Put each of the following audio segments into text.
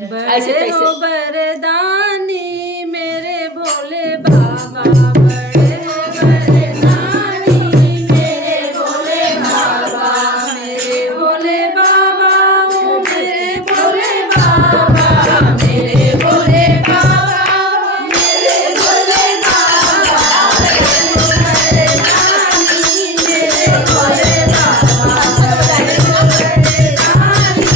भजन ऐसे बड़े कैसे? हो वरदानी मेरे भोले बाबा बड़े हो वरदानी मेरे भोले बाबा मेरे भोले बाबा ओ मेरे भोले बाबा मेरे भोले बाबा मेरे भोले बाबा वरदानी मेरे भोले बाबा बड़े हो वरदानी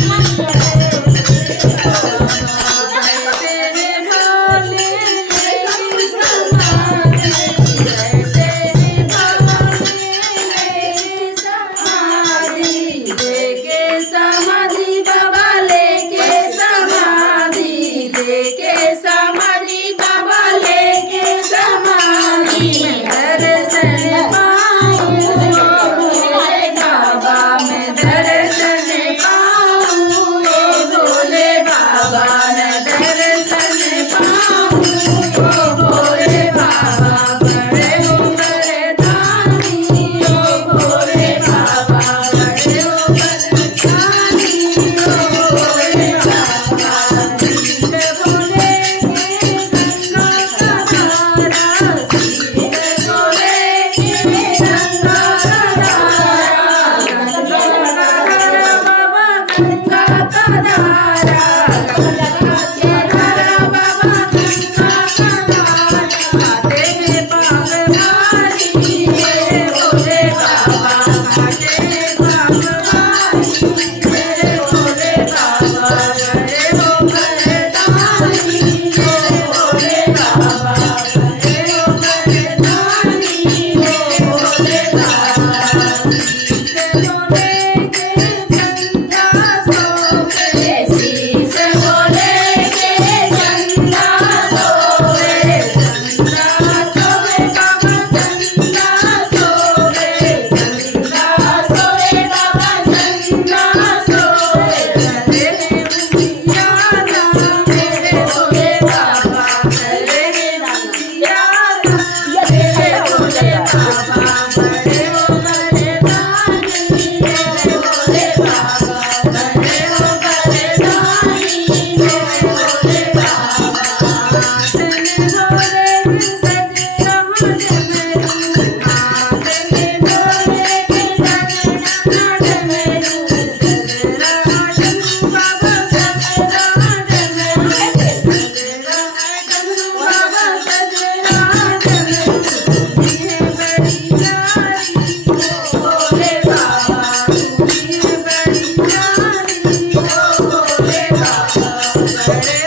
तेरे भोले की समाधि तेरे भोले लेके समाधि बाबा लेके समाधि लेके समाधि बाबा लेके समाधि मैं दर्शन पाऊं भोले बाबा मैं दर्शन पाऊं भोले बाबा मैं दर्शन पाऊं भोले बाबा बड़े हो वरदानी भोले बाबा बड़े हो वरदानी भोले बाबा सीत भोले के गंगा का धारा सीत भोले के गंगा का धारा बाबा गंगा का धारा गंगा के धारा बाबा गंगा का धारा तेरे पाप भारी मेरे भोले बाबा तेरे पाप भारी मेरे भोले बाबा बड़े हो वरदानी मेरे भोले बाबा बड़े हो वरदानी मेरे भोले बाबा शीश भोले के चंदा सोवे शीश भोले के चंदा सोवे चंदा सोवे बाबा चंदा सोवे चंदा सोवे बाबा चंदा सोवे गले में उजियारा मेरे भोले बाबा गले में उजियारा मेरे भोले बाबा बड़े हो वरदानी मेरे भोले बाबा बड़े हो वरदानी मेरे भोले बाबा आसन भोले के सजना डमरू आसन भोले के सजना डमरू सजरा डमरू बाबा सजरा डमरू सजरा डमरू बाबा सजरा डमरू तुम्ही है बड़ी प्यारी भोले बाबा तुम्ही है बड़ी प्यारी भोले बाबा बड़े